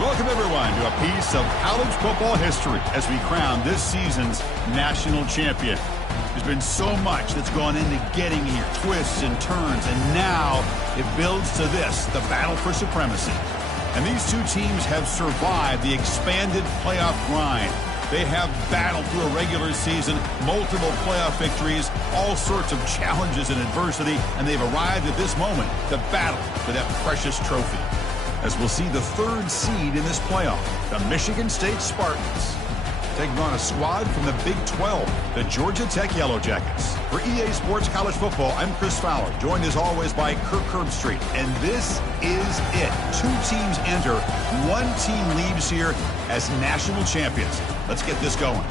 Welcome, everyone, to a piece of college football history as we crown this season's national champion. There's been so much that's gone into getting here, twists and turns, and now it builds to this, the battle for supremacy. And these two teams have survived the expanded playoff grind. They have battled through a regular season, multiple playoff victories, all sorts of challenges and adversity, and they've arrived at this moment to battle for that precious trophy. As we'll see the third seed in this playoff, the Michigan State Spartans, taking on a squad from the Big 12, the Georgia Tech Yellow Jackets. For EA Sports College Football, I'm Chris Fowler, joined as always by Kirk Herbstreit. And this is it. Two teams enter, one team leaves here as national champions. Let's get this going.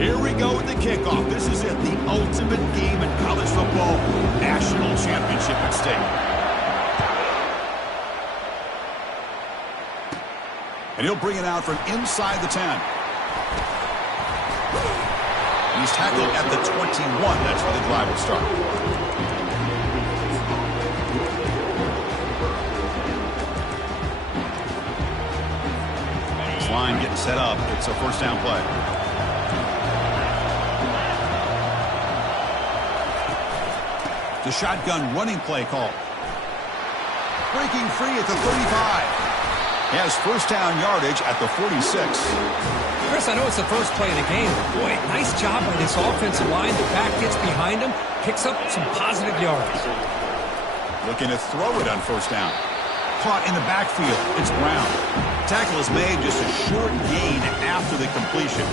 Here we go with the kickoff. This is it, the ultimate game in college football, national championship at stake. And he'll bring it out from inside the 10. And he's tackled at the 21. That's where the drive will start. This line getting set up. It's a first down play. The shotgun running play call. Breaking free at the 35. He has first down yardage at the 46. Chris, I know it's the first play of the game. Boy, nice job by this offensive line. The back gets behind him, picks up some positive yards. Looking to throw it on first down. Caught in the backfield. It's Brown. Tackle is made, just a short gain after the completion.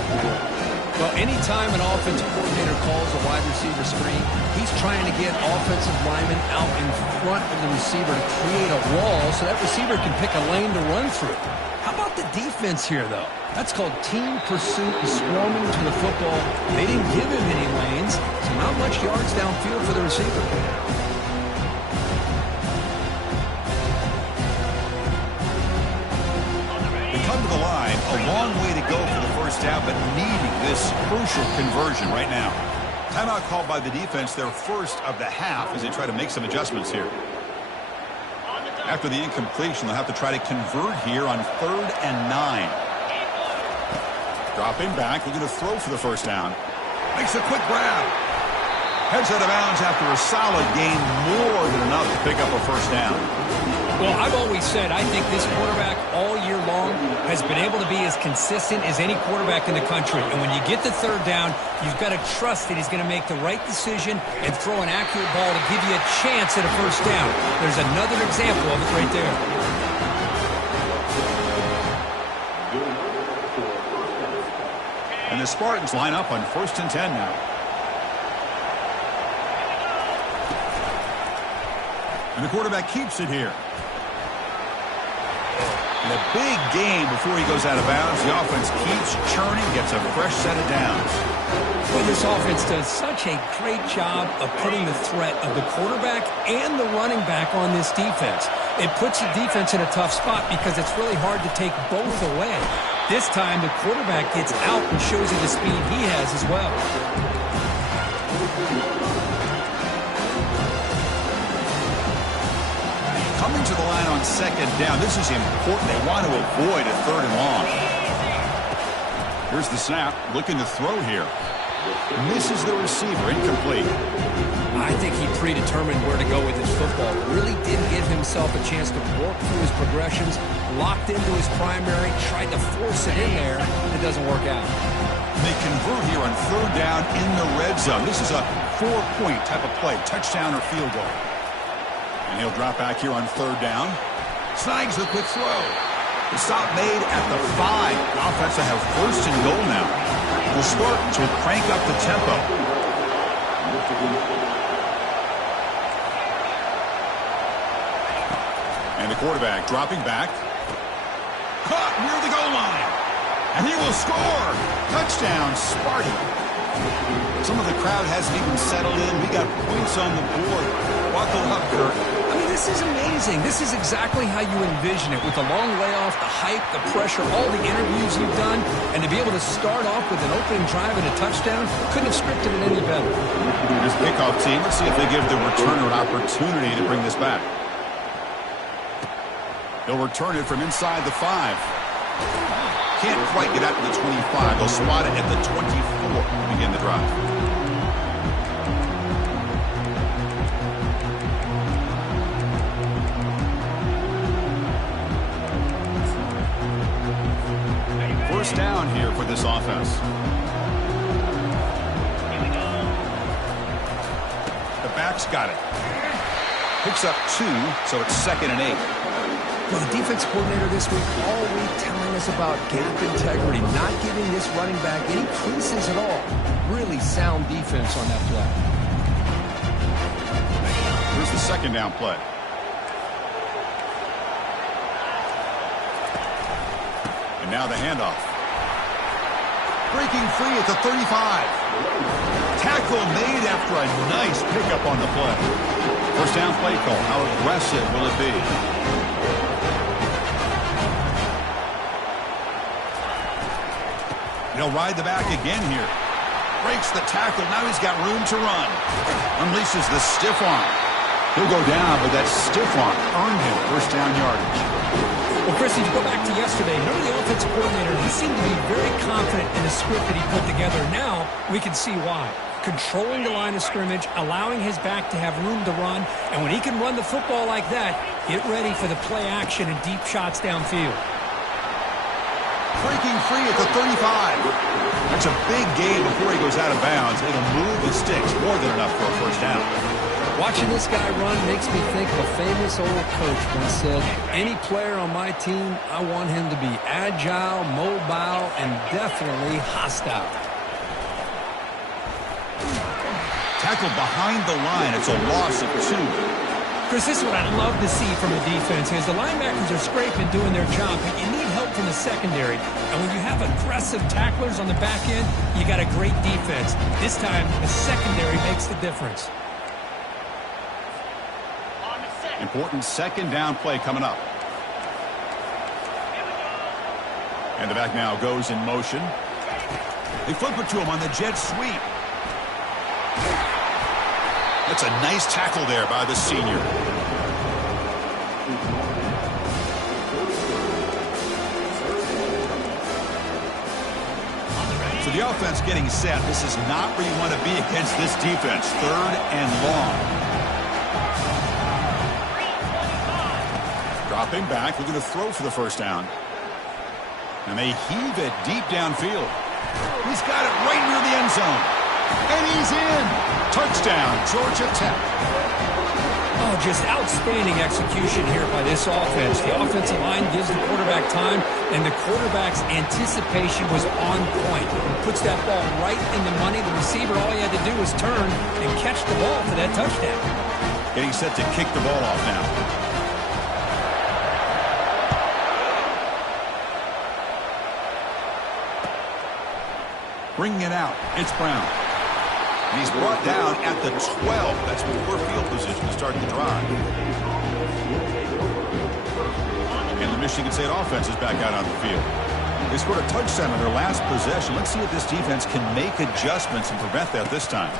Well, anytime an offensive coordinator calls a wide receiver screen, he's trying to get offensive linemen out in front of the receiver to create a wall so that receiver can pick a lane to run through. How about the defense here, though? That's called team pursuit and swarming to the football. They didn't give him any lanes, so not much yards downfield for the receiver. Come to the line, a long way to go for the first down, but needing this crucial conversion right now. Timeout called by the defense, their first of the half, as they try to make some adjustments here. After the incompletion, they'll have to try to convert here on 3rd and 9. Dropping back, looking to throw for the first down. Makes a quick grab. Heads out of bounds after a solid gain, more than enough to pick up a first down. Well, I've always said I think this quarterback all year long has been able to be as consistent as any quarterback in the country. And when you get the third down, you've got to trust that he's going to make the right decision and throw an accurate ball to give you a chance at a first down. There's another example of it right there. And the Spartans line up on 1st and 10 now. And the quarterback keeps it here. And a big game before he goes out of bounds. The offense keeps churning, gets a fresh set of downs. Well, this offense does such a great job of putting the threat of the quarterback and the running back on this defense. It puts the defense in a tough spot because it's really hard to take both away. This time, the quarterback gets out and shows you the speed he has as well. Coming to the line on 2nd down. This is important. They want to avoid a 3rd and long. Here's the snap. Looking to throw here. Misses the receiver. Incomplete. I think he predetermined where to go with his football. Really did give himself a chance to work through his progressions. Locked into his primary. Tried to force it in there. And it doesn't work out. They convert here on 3rd down in the red zone. This is a 4-point type of play. Touchdown or field goal. And he'll drop back here on 3rd down. Snags the quick throw. The stop made at the 5. The offense will have 1st and goal now. The Spartans will crank up the tempo. And the quarterback dropping back. Caught near the goal line. And he will score. Touchdown, Sparty. Some of the crowd hasn't even settled in. We got points on the board. Buckle up, Kirk. This is amazing. This is exactly how you envision it, with the long layoff, the hype, the pressure, all the interviews you've done, and to be able to start off with an opening drive and a touchdown, couldn't have scripted it any better. This kickoff team, let's see if they give the returner an opportunity to bring this back. They'll return it from inside the 5. Can't quite get out to the 25. They'll spot it at the 24 to begin the drive. First down here for this offense. The back's got it. Picks up 2, so it's 2nd and 8. Well, the defense coordinator this week all week telling us about gap integrity, not giving this running back any creases at all. Really sound defense on that play. Here's the 2nd down play. And now the handoff. Breaking free at the 35. Tackle made after a nice pickup on the play. First down play call. How aggressive will it be? He'll ride the back again here. Breaks the tackle. Now he's got room to run. Unleashes the stiff arm. He'll go down, but that stiff arm earned him first down yardage. Well, Chris, if you go back to yesterday, remember the offensive coordinator, he seemed to be very confident in the script that he put together. Now we can see why. Controlling the line of scrimmage, allowing his back to have room to run, and when he can run the football like that, get ready for the play action and deep shots downfield. Breaking free at the 35. That's a big gain before he goes out of bounds. It'll move the sticks, more than enough for a first down. Watching this guy run makes me think of a famous old coach once said, any player on my team, I want him to be agile, mobile, and definitely hostile. Tackled behind the line. It's a loss of 2. Chris, this is what I'd love to see from the defense is the linebackers are scraping, doing their job, but you need help from the secondary. And when you have aggressive tacklers on the back end, you got a great defense. This time, the secondary makes the difference. Important 2nd down play coming up. And the back now goes in motion. They flip it to him on the jet sweep. That's a nice tackle there by the senior. So the offense getting set. This is not where you want to be against this defense. 3rd and long. Dropping back, looking to throw for the first down. And they heave it deep downfield. He's got it right near the end zone. And he's in. Touchdown, Georgia Tech. Oh, just outstanding execution here by this offense. The offensive line gives the quarterback time, and the quarterback's anticipation was on point. Puts that ball right in the money. The receiver, all he had to do was turn and catch the ball for that touchdown. Getting set to kick the ball off now. Bringing it out. It's Brown. And he's brought down at the 12. That's poor field position to start the drive. And the Michigan State offense is back out on the field. They scored a touchdown on their last possession. Let's see if this defense can make adjustments and prevent that this time.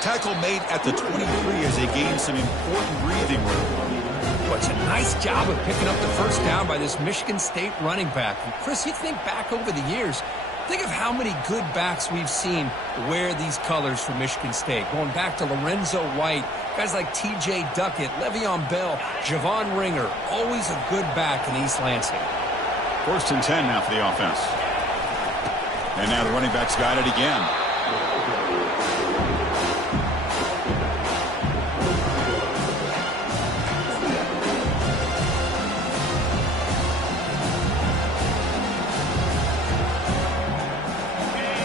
Tackle made at the 23 as they gain some important breathing room. Well, it's a nice job of picking up the first down by this Michigan State running back. And Chris, you think back over the years, think of how many good backs we've seen wear these colors for Michigan State. Going back to Lorenzo White, guys like T.J. Duckett, Le'Veon Bell, Javon Ringer, always a good back in East Lansing. 1st and 10 now for the offense. And now the running back's got it again.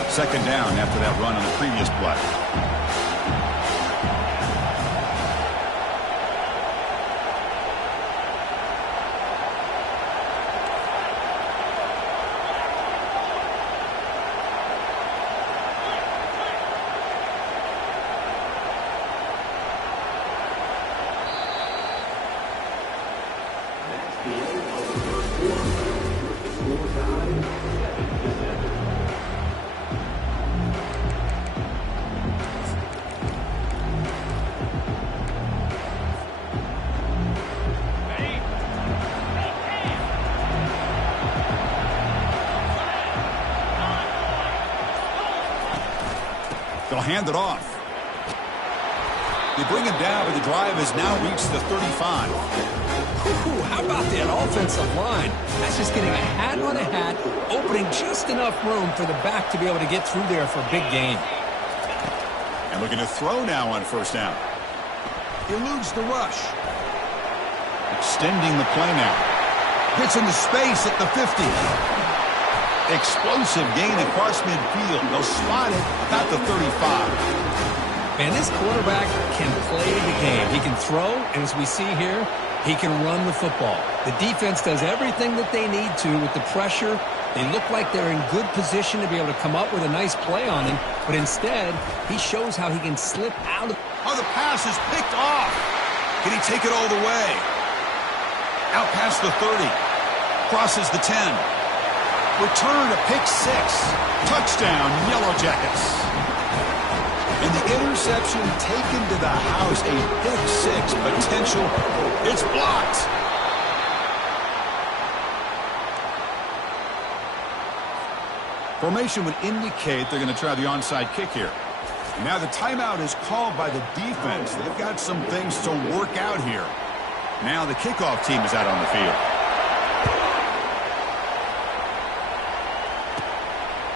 Second down after that run on the previous play. hand it off. They bring him down, but the drive has now reached the 35. Ooh, how about that offensive line? That's just getting a hat on a hat, opening just enough room for the back to be able to get through there for a big gain. And looking to throw now on first down. Eludes the rush. Extending the play now. Gets into space at the 50. Explosive gain across midfield. They'll spot it at the 35. Man, this quarterback can play the game. He can throw, and as we see here, he can run the football. The defense does everything that they need to with the pressure. They look like they're in good position to be able to come up with a nice play on him, but instead, he shows how he can slip out of... Oh, the pass is picked off. Can he take it all the way? Out past the 30. Crosses the 10. Return to pick 6. Touchdown, Yellow Jackets. And the interception taken to the house, a pick 6 potential. It's blocked. Formation would indicate they're going to try the onside kick here. Now the timeout is called by the defense. They've got some things to work out here. Now the kickoff team is out on the field.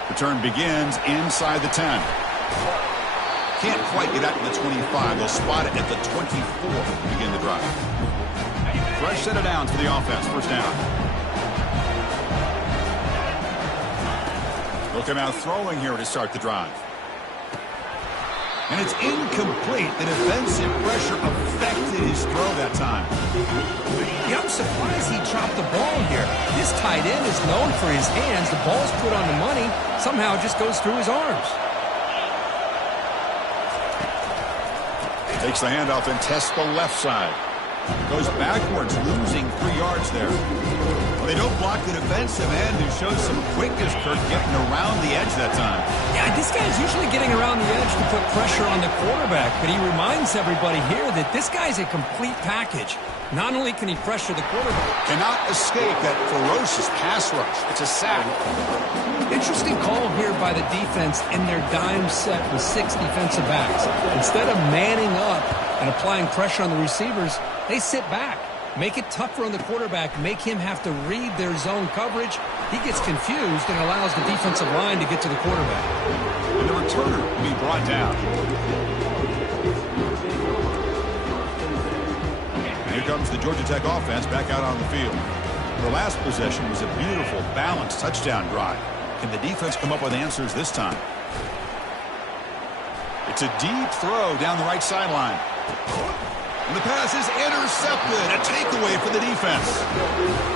Return begins inside the 10. Can't quite get out to the 25. They'll spot it at the 24 to begin the drive. Fresh set of downs for the offense. First down. They'll come out throwing here to start the drive. And it's incomplete. The defensive pressure affected his throw that time. Yeah, I'm surprised he dropped the ball here. This tight end is known for his hands. The ball's put on the money. Somehow it just goes through his arms. Takes the handoff and tests the left side. Goes backwards, losing 3 yards there. Well, they don't block the defensive end, who shows some quickness, Kirk, getting around the edge that time. Yeah, this guy's usually getting around the edge to put pressure on the quarterback, but he reminds everybody here that this guy's a complete package. Not only can he pressure the quarterback, cannot escape that ferocious pass rush. It's a sack. Interesting call here by the defense in their dime set with 6 defensive backs. Instead of manning up and applying pressure on the receivers, they sit back, make it tougher on the quarterback, make him have to read their zone coverage. He gets confused and allows the defensive line to get to the quarterback. And the returner will be brought down. Here comes the Georgia Tech offense back out on the field. The last possession was a beautiful, balanced touchdown drive. Can the defense come up with answers this time? It's a deep throw down the right sideline. And the pass is intercepted. A takeaway for the defense.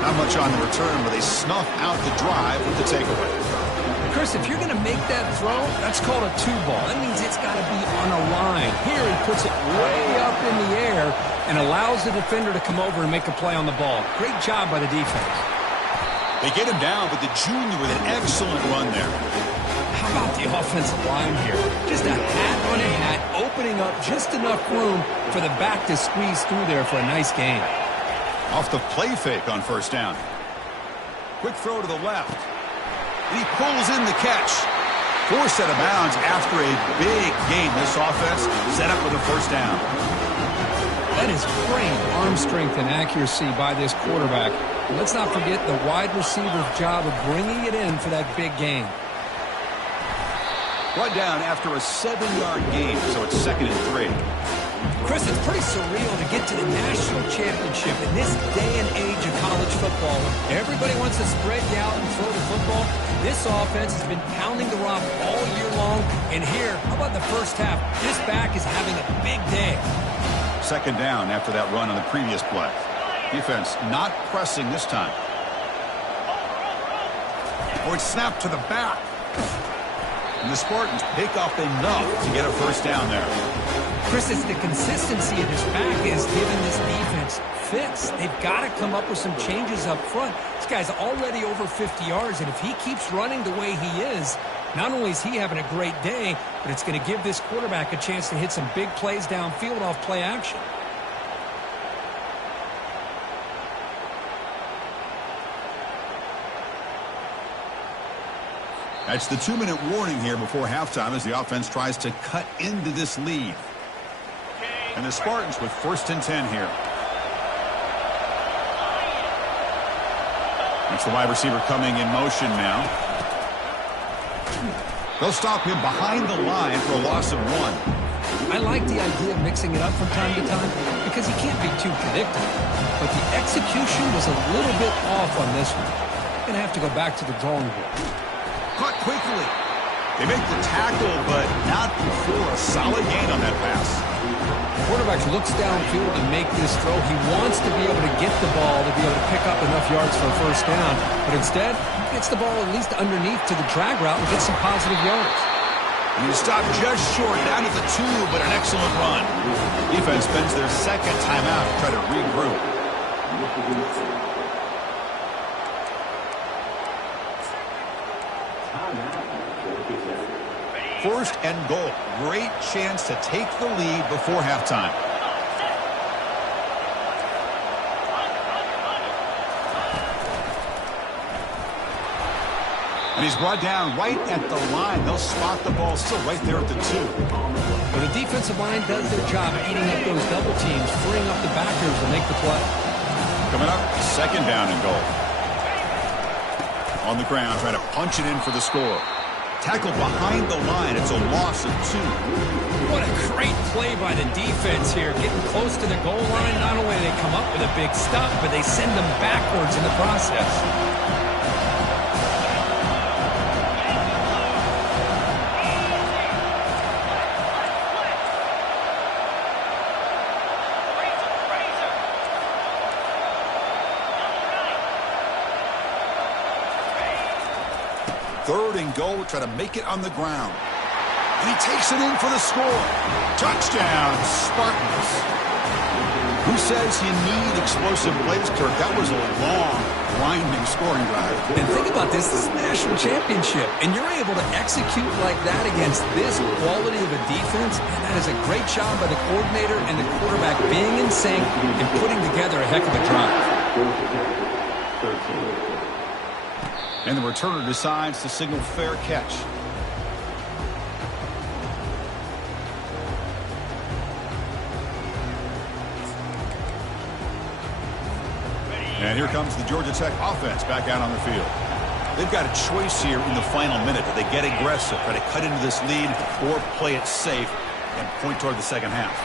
Not much on the return, but they snuff out the drive with the takeaway. Chris, if you're going to make that throw, that's called a 2-ball. That means it's got to be on a line. Here he puts it way up in the air and allows the defender to come over and make a play on the ball. Great job by the defense. They get him down, but the junior with an excellent run there. How about the offensive line here? Just a hat on a hat, opening up just enough room for the back to squeeze through there for a nice gain. Off the play fake on first down. Quick throw to the left. And he pulls in the catch. Forced out of bounds after a big gain. This offense set up with a first down. That is great arm strength and accuracy by this quarterback. And let's not forget the wide receiver's job of bringing it in for that big gain. Brought down after a 7-yard gain, so it's 2nd and 3. Chris, it's pretty surreal to get to the national championship in this day and age of college football. Everybody wants to spread you out and throw the football. This offense has been pounding the rock all year long. And here, how about the first half? This back is having a big day. 2nd down after that run on the previous play. Defense not pressing this time. Or it's snapped to the back. And the Spartans pick up enough to get a first down there. Chris, it's the consistency of this back is giving this defense fits. They've got to come up with some changes up front. This guy's already over 50 yards, and if he keeps running the way he is, not only is he having a great day, but it's going to give this quarterback a chance to hit some big plays downfield off play action. That's the 2-minute warning here before halftime as the offense tries to cut into this lead. And the Spartans with 1st and 10 here. That's the wide receiver coming in motion now. They'll stop him behind the line for a loss of 1. I like the idea of mixing it up from time to time because he can't be too predictable. But the execution was a little bit off on this one. Going to have to go back to the drawing board. Caught quickly. They make the tackle, but not before a solid gain on that pass. The quarterback looks downfield to make this throw. He wants to be able to get the ball to be able to pick up enough yards for a 1st down. But instead, he gets the ball at least underneath to the drag route and gets some positive yards. And he stopped just short, down at the 2, but an excellent run. Defense spends their 2nd timeout to try to regroup. 1st and goal. Great chance to take the lead before halftime. And he's brought down right at the line. They'll spot the ball still right there at the 2. Well, the defensive line does their job eating up those double teams, freeing up the backers to make the play. Coming up, 2nd down and goal. On the ground, trying to punch it in for the score. Tackle behind the line. It's a loss of 2. What a great play by the defense here. Getting close to the goal line, not only do they come up with a big stop, but they send them backwards in the process. Third and goal, try to make it on the ground. And he takes it in for the score. Touchdown, Spartans. Who says you need explosive plays, Kirk? That was a long, grinding scoring drive. And think about this. This is a national championship. And you're able to execute like that against this quality of a defense. And that is a great job by the coordinator and the quarterback being in sync and putting together a heck of a drive. And the returner decides to signal fair catch. And here comes the Georgia Tech offense back out on the field. They've got a choice here in the final minute. Do they get aggressive, try to cut into this lead, or play it safe and point toward the 2nd half?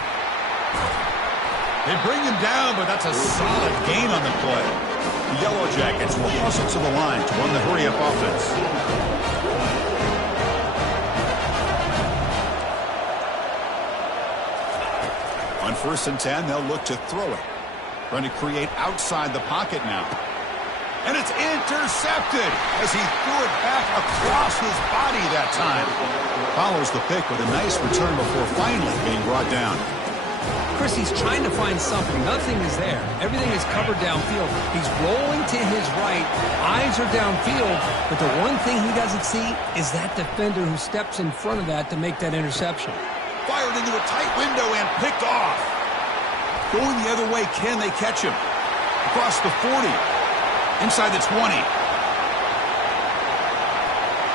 They bring him down, but that's a solid gain on the play. The Yellow Jackets will hustle to the line to run the hurry-up offense. On 1st and 10, they'll look to throw it. Trying to create outside the pocket now. And it's intercepted as he threw it back across his body that time. Follows the pick with a nice return before finally being brought down. Chris, he's trying to find something. Nothing is there. Everything is covered downfield. He's rolling to his right. Eyes are downfield. But the one thing he doesn't see is that defender who steps in front of that to make that interception. Fired into a tight window and picked off. Going the other way, can they catch him? Across the 40. Inside the 20.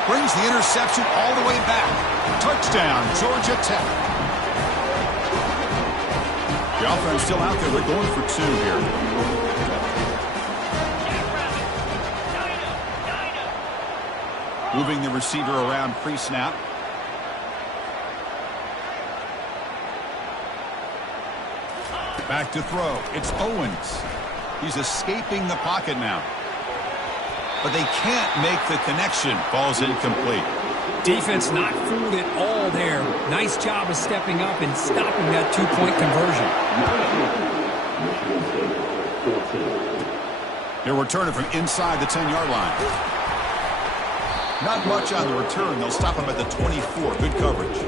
Brings the interception all the way back. Touchdown, Georgia Tech. The offense still out there. They're going for 2 here. Moving the receiver around pre-snap. Back to throw. It's Owens. He's escaping the pocket now. But they can't make the connection. Ball's incomplete. Defense not fooled at all there. Nice job of stepping up and stopping that 2-point conversion. They'll return it from inside the 10-yard line. Not much on the return. They'll stop him at the 24. Good coverage.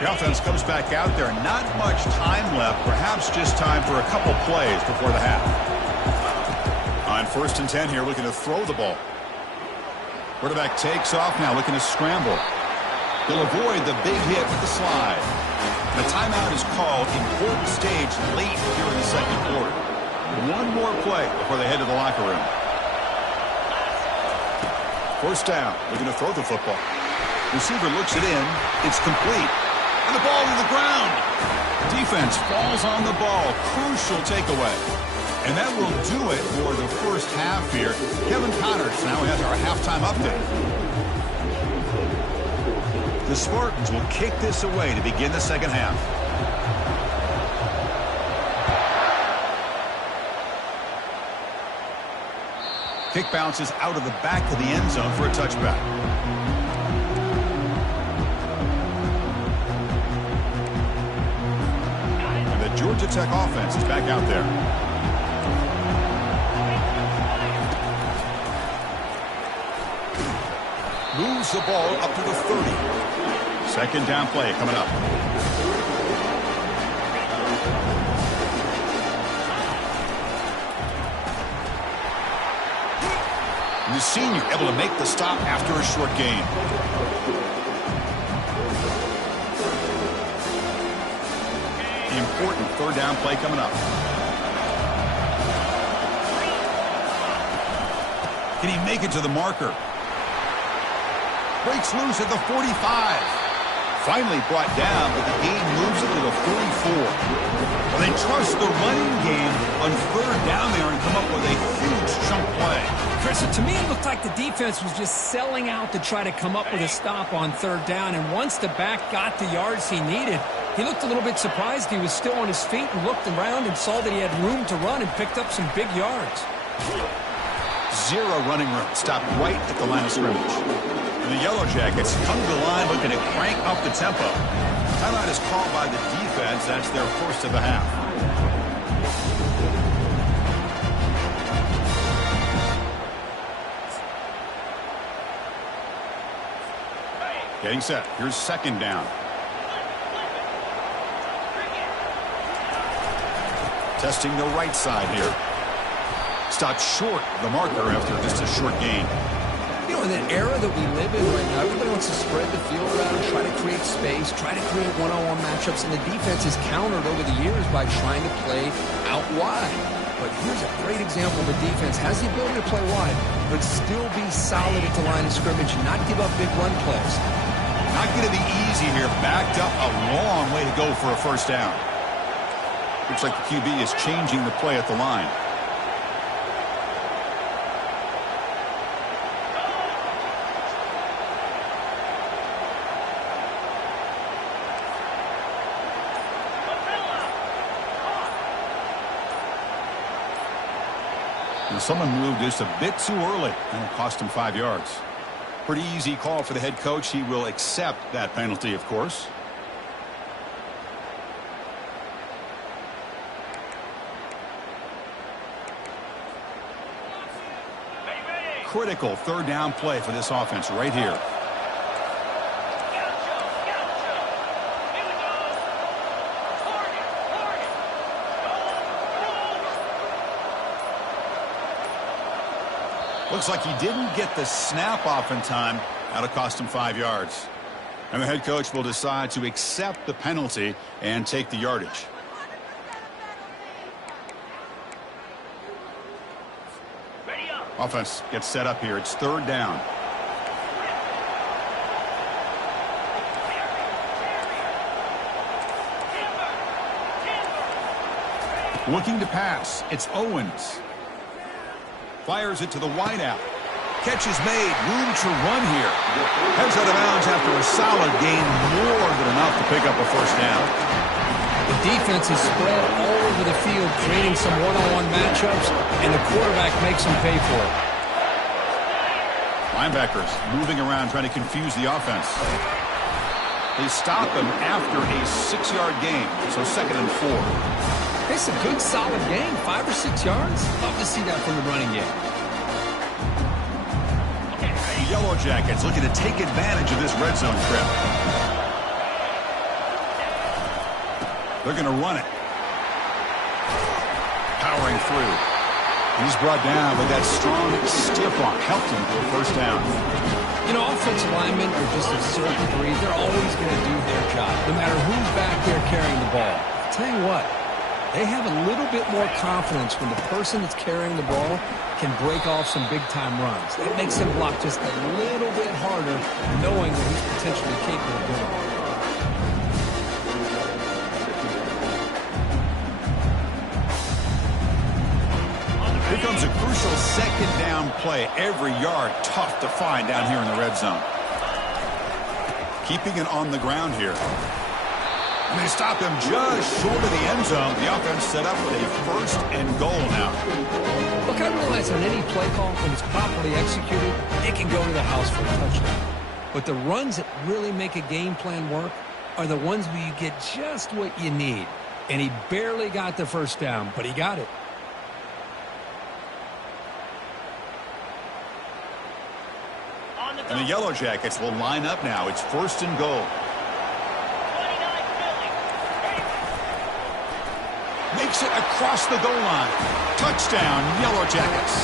The offense comes back out there. Not much time left. Perhaps just time for a couple plays before the half. On 1st and 10 here, looking to throw the ball. Quarterback takes off now, looking to scramble. He'll avoid the big hit with the slide. The timeout is called. Important stage late here in the 2nd quarter. One more play before they head to the locker room. First down. They're going to throw the football. Receiver looks it in. It's complete. And the ball to the ground. Defense falls on the ball. Crucial takeaway. And that will do it for the first half here. Kevin Connors now has our halftime update. The Spartans will kick this away to begin the second half. Kick bounces out of the back of the end zone for a touchback. And the Georgia Tech offense is back out there. Moves the ball up to the 30. Second down play coming up. And the senior able to make the stop after a short gain. Important third down play coming up. Can he make it to the marker? Breaks loose at the 45. Finally brought down, but the gain moves it to the 44. Well, they trust the running game on third down there and come up with a huge chunk play. Chris, to me it looked like the defense was just selling out to try to come up with a stop on third down. And once the back got the yards he needed, he looked a little bit surprised. He was still on his feet and looked around and saw that he had room to run and picked up some big yards. Zero running room. Stopped right at the line of scrimmage. The Yellow Jackets come to the line looking to crank up the tempo. Timeout is called by the defense. That's their first of the half. Getting set. Here's second down. Testing the right side here. Stopped short of the marker after just a short gain. You know, in the era that we live in right now, everybody wants to spread the field around, try to create space, try to create one-on-one matchups, and the defense is countered over the years by trying to play out wide. But here's a great example of a defense has the ability to play wide, but still be solid at the line of scrimmage and not give up big run plays. Not going to be easy here. Backed up a long way to go for a first down. Looks like the QB is changing the play at the line. And someone moved just a bit too early, and it cost him 5 yards. Pretty easy call for the head coach. He will accept that penalty, of course. Critical third down play for this offense right here. Looks like he didn't get the snap off in time. That'll cost him 5 yards. And the head coach will decide to accept the penalty and take the yardage. Offense gets set up here. It's third down. Looking to pass. It's Owens. Fires it to the wideout. Catch is made. Room to run here. Heads out of bounds after a solid gain. More than enough to pick up a first down. The defense is spread all over the field, creating some one-on-one matchups, and the quarterback makes them pay for it. Linebackers moving around, trying to confuse the offense. They stop him after a 6-yard gain, so 2nd and 4. It's a good, solid game, 5 or 6 yards. Love to see that from the running game. The Yellow Jackets looking to take advantage of this red zone trip. They're going to run it. Powering through. He's brought down, but that strong, stiff arm helped him for a first down. You know, offensive linemen are just a certain breed. They're always going to do their job, no matter who's back there carrying the ball. I'll tell you what. They have a little bit more confidence when the person that's carrying the ball can break off some big-time runs. That makes him block just a little bit harder, knowing that he's potentially capable of doing it. Here comes a crucial second down play. Every yard tough to find down here in the red zone. Keeping it on the ground here. And they stop him just short of the end zone. The offense set up with a first and goal now. Look, I realize on any play call, when it's properly executed, it can go to the house for a touchdown. But the runs that really make a game plan work are the ones where you get just what you need. And he barely got the first down, but he got it. And the Yellow Jackets will line up now. It's first and goal. Makes it across the goal line. Touchdown, Yellow Jackets.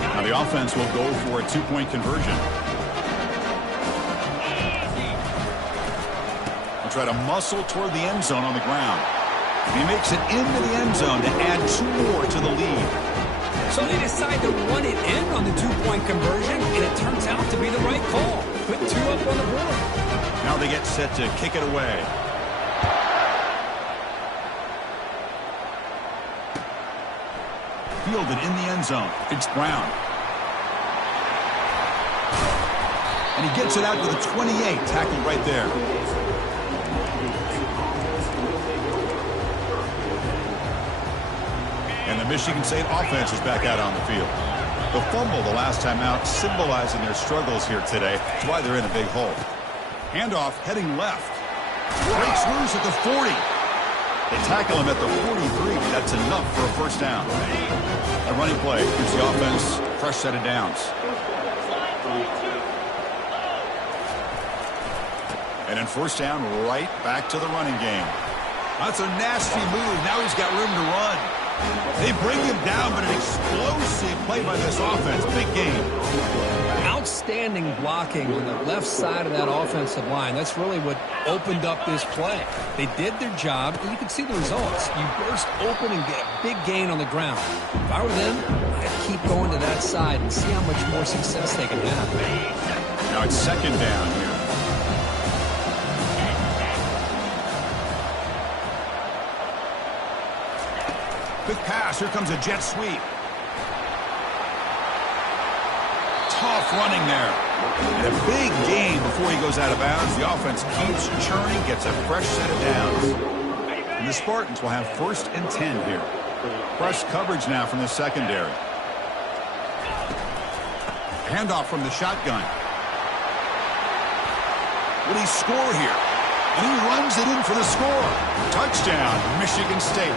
Now the offense will go for a two-point conversion. Try to muscle toward the end zone on the ground. He makes it into the end zone to add 2 more to the lead. So they decide to run it in on the two-point conversion, and it turns out to be the right call. Put 2 up on the board. Now they get set to kick it away. Fielded in the end zone. It's Brown. And he gets it out to the 28. Tackled right there. And the Michigan State offense is back out on the field. The fumble the last time out, symbolizing their struggles here today. That's why they're in a big hole. Handoff heading left. Breaks loose at the 40. They tackle him at the 43. That's enough for a first down. A running play gives the offense a fresh set of downs. And then first down, right back to the running game. That's a nasty move. Now he's got room to run. They bring him down, but an explosive play by this offense. Big game. Outstanding blocking on the left side of that offensive line. That's really what opened up this play. They did their job, and you can see the results. You burst open and get a big gain on the ground. If I were them, I'd keep going to that side and see how much more success they can have. Now it's second down here. Quick pass. Here comes a jet sweep. Tough running there. And a big gain before he goes out of bounds. The offense keeps churning, gets a fresh set of downs. And the Spartans will have first and 10 here. Fresh coverage now from the secondary. Handoff from the shotgun. Will he score here? And he runs it in for the score. Touchdown, Michigan State.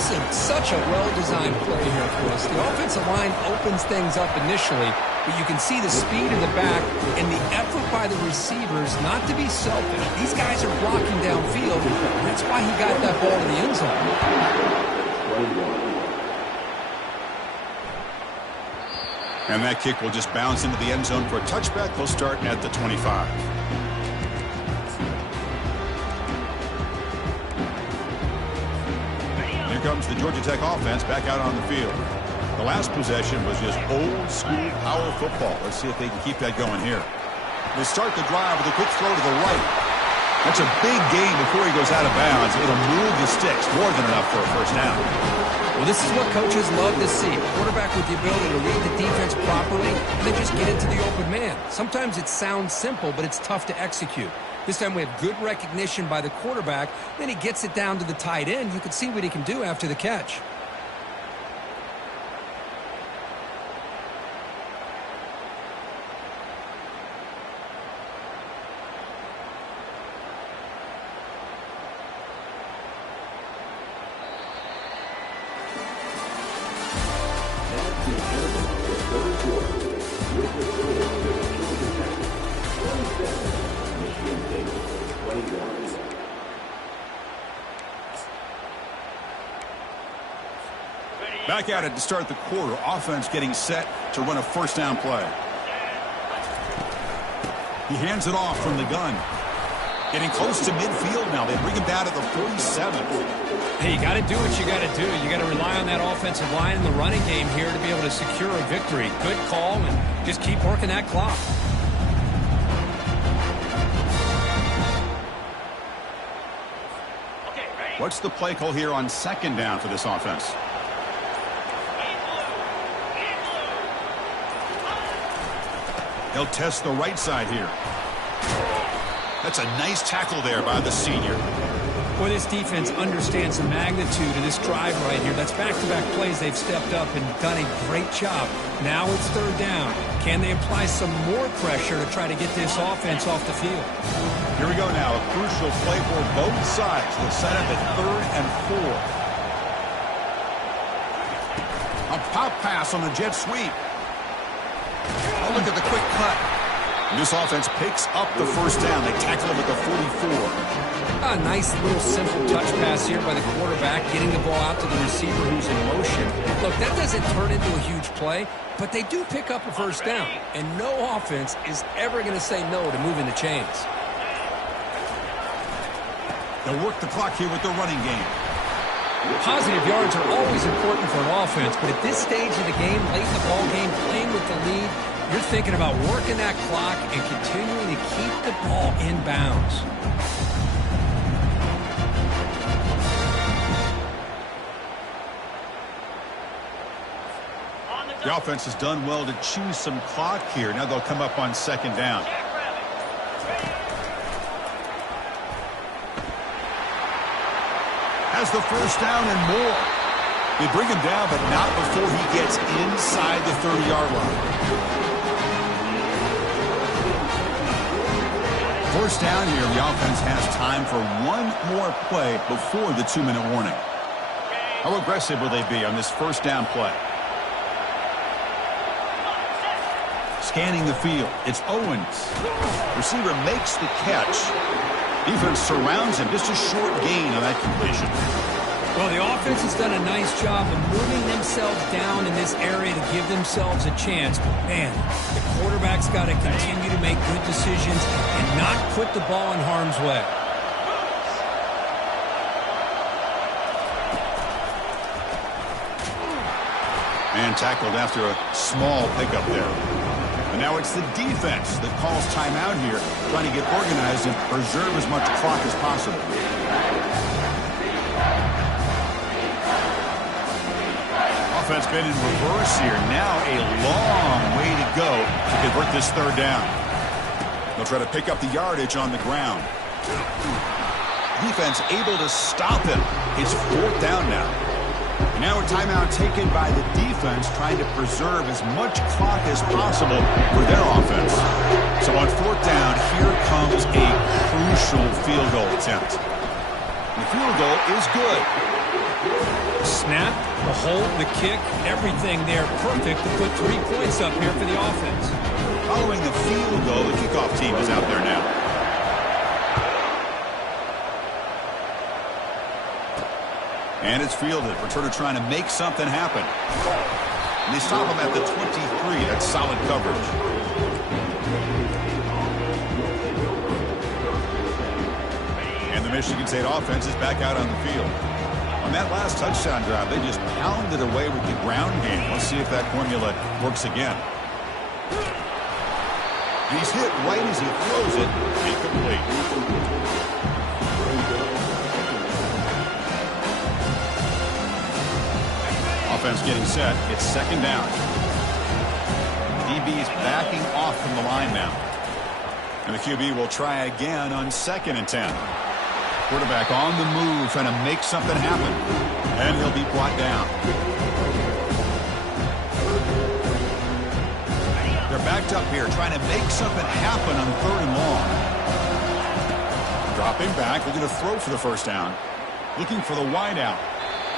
This is such a well-designed play here for us. The offensive line opens things up initially, but you can see the speed of the back and the effort by the receivers not to be selfish. These guys are blocking downfield. That's why he got that ball in the end zone. And that kick will just bounce into the end zone for a touchback. They'll start at the 25. Comes the Georgia Tech offense back out on the field. The last possession was just old school power football. Let's see if they can keep that going here. They start the drive with a quick throw to the right. That's a big gain before he goes out of bounds. It'll move the sticks, more than enough for a first down. Well, this is what coaches love to see. A quarterback with the ability to read the defense properly and then just get it to the open man. Sometimes it sounds simple, but it's tough to execute. This time we have good recognition by the quarterback. Then he gets it down to the tight end. You can see what he can do after the catch. Back at it to start the quarter. Offense getting set to run a first down play. He hands it off from the gun. Getting close to midfield now. They bring him down to the 47. Hey, you got to do what you got to do. You got to rely on that offensive line in the running game here to be able to secure a victory. Good call, and just keep working that clock. What's the play call here on second down for this offense? He'll test the right side here. That's a nice tackle there by the senior. Boy, this defense understands the magnitude of this drive right here. That's back-to-back plays. They've stepped up and done a great job. Now it's third down. Can they apply some more pressure to try to get this offense off the field? Here we go now. A crucial play for both sides. They'll set up at 3rd and 4. A pop pass on the jet sweep. Oh, look at the quick cut. This offense picks up the first down. They tackle him at the 44. A nice little simple touch pass here by the quarterback, getting the ball out to the receiver who's in motion. Look, that doesn't turn into a huge play, but they do pick up a first down. And no offense is ever going to say no to moving the chains. They'll work the clock here with the running game. Positive yards are always important for an offense, but at this stage of the game, late in the ball game, playing with the lead, you're thinking about working that clock and continuing to keep the ball in bounds. The offense has done well to choose some clock here. Now they'll come up on second down. Has the first down and more. They bring him down, but not before he gets inside the 30-yard line. First down here, the offense has time for one more play before the 2-minute warning. How aggressive will they be on this first down play? Scanning the field. It's Owens. Receiver makes the catch. Defense surrounds him. Just a short gain on that completion. Well, the offense has done a nice job of moving themselves down in this area to give themselves a chance. But, man, the quarterback's got to continue to make good decisions and not put the ball in harm's way. And tackled after a small pickup there. And now it's the defense that calls timeout here, trying to get organized and preserve as much clock as possible. Offense been in reverse here. Now a long way to go to convert this third down. They'll try to pick up the yardage on the ground. Defense able to stop him. It's fourth down now. And now a timeout taken by the defense, trying to preserve as much clock as possible for their offense. So on fourth down, here comes a crucial field goal attempt. The field goal is good. Snap, the hold, the kick, everything there perfect to put 3 points up here for the offense. Following the field goal, the kickoff team is out there now. And it's fielded. Returner trying to make something happen. And they stop him at the 23. That's solid coverage. And the Michigan State offense is back out on the field. On that last touchdown drive, they just pounded away with the ground game. Let's see if that formula works again. And he's hit right as he throws it. Incomplete. Offense getting set. It's second down. DB is backing off from the line now. And the QB will try again on 2nd and 10. Quarterback on the move, trying to make something happen. And he'll be brought down. They're backed up here, trying to make something happen on 3rd and long. Dropping back, looking to throw for the first down. Looking for the wide out.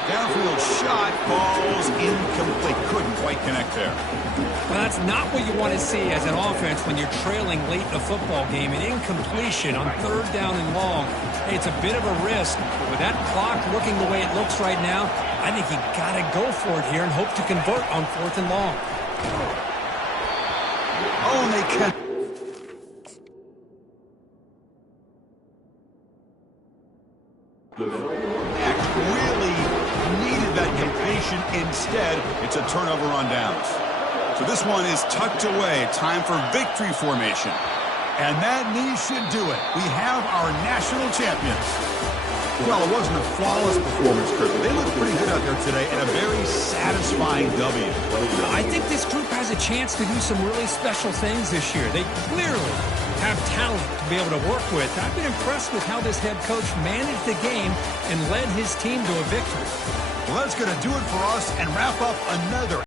Downfield shot, falls incomplete. Couldn't quite connect there. Well, that's not what you want to see as an offense when you're trailing late in a football game. An incompletion on 3rd down and long. Hey, it's a bit of a risk. With that clock looking the way it looks right now, I think he got to go for it here and hope to convert on 4th and long. Oh, and they can. Really needed that completion. Instead, it's a turnover on downs. So this one is tucked away. Time for victory formation. And that knee should do it. We have our national champions. Well, it wasn't a flawless performance, Kirk. They looked pretty good out there today and a very satisfying W. I think this group has a chance to do some really special things this year. They clearly have talent to be able to work with. I've been impressed with how this head coach managed the game and led his team to a victory. Well, that's going to do it for us and wrap up another